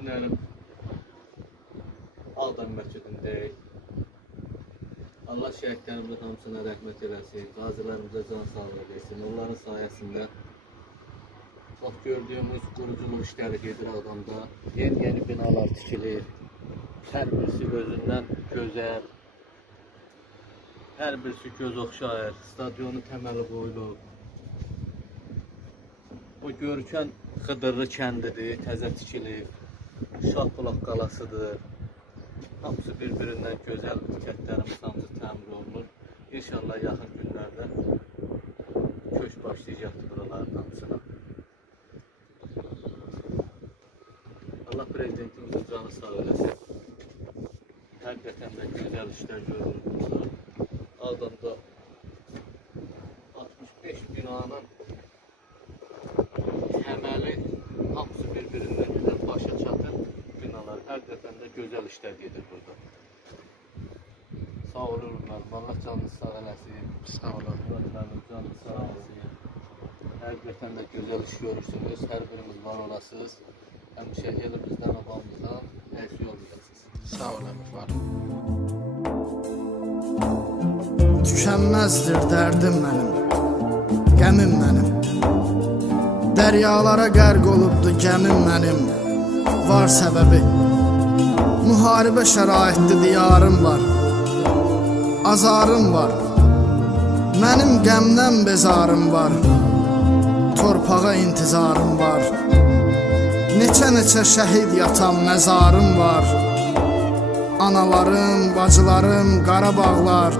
günlərim Ağdam məscidindəyik. Allah şəhidlərimizin hamısına rəhmət eləsin, qazilərimizə can sağlığı versin. Onların sayəsində bax, gördüyümüz quruculuq işləri gedir Ağdamda. Yeni binalar tikilir. Hər birisi özündən gözəl. Hər birisi göz oxşayır. Stadionun təməli qoyulub. Bu görkən Xıdırlı kəndidir, təzə tikilib. Şahbulaq qalasıdır. Hamısı bir-birindən gözəl kəndlərimiz hamısı təmir olunur. İnşallah yaxın günlərdə köç başlayacaqdır buraların hamısına. Allah prezidentimizin canı sağ eləsin. Həqiqətən də gözəl işlər görülür burada. Ağdamda 65 binanın təməli hamısı bir-birindən gözəl başa çatır binalar. Həqiqətən də gözəl işlər gedir burada. Sağ olurlar. Allah canınızı sağ eləsin. Sağ olun. Canınızı sağ eləsin. Həqiqətən də gözəl iş görürsünüz. Hər birimiz var olasınız. Həmişə elimizdən, obamızdan əksik olmayasınız. Sağ olun. Var. Tükənməzdir dərdim mənim, qəmim mənim. Dəryalara qərq olubdu gəmim mənim. Var səbəbi, müharibə şəraitli diyarım var. Azarım var, mənim qəmdən bezarım var. Torpağa intizarım var. Neçə şəhid yatan məzarım var. Analarım, bacılarım, Qarabağlar.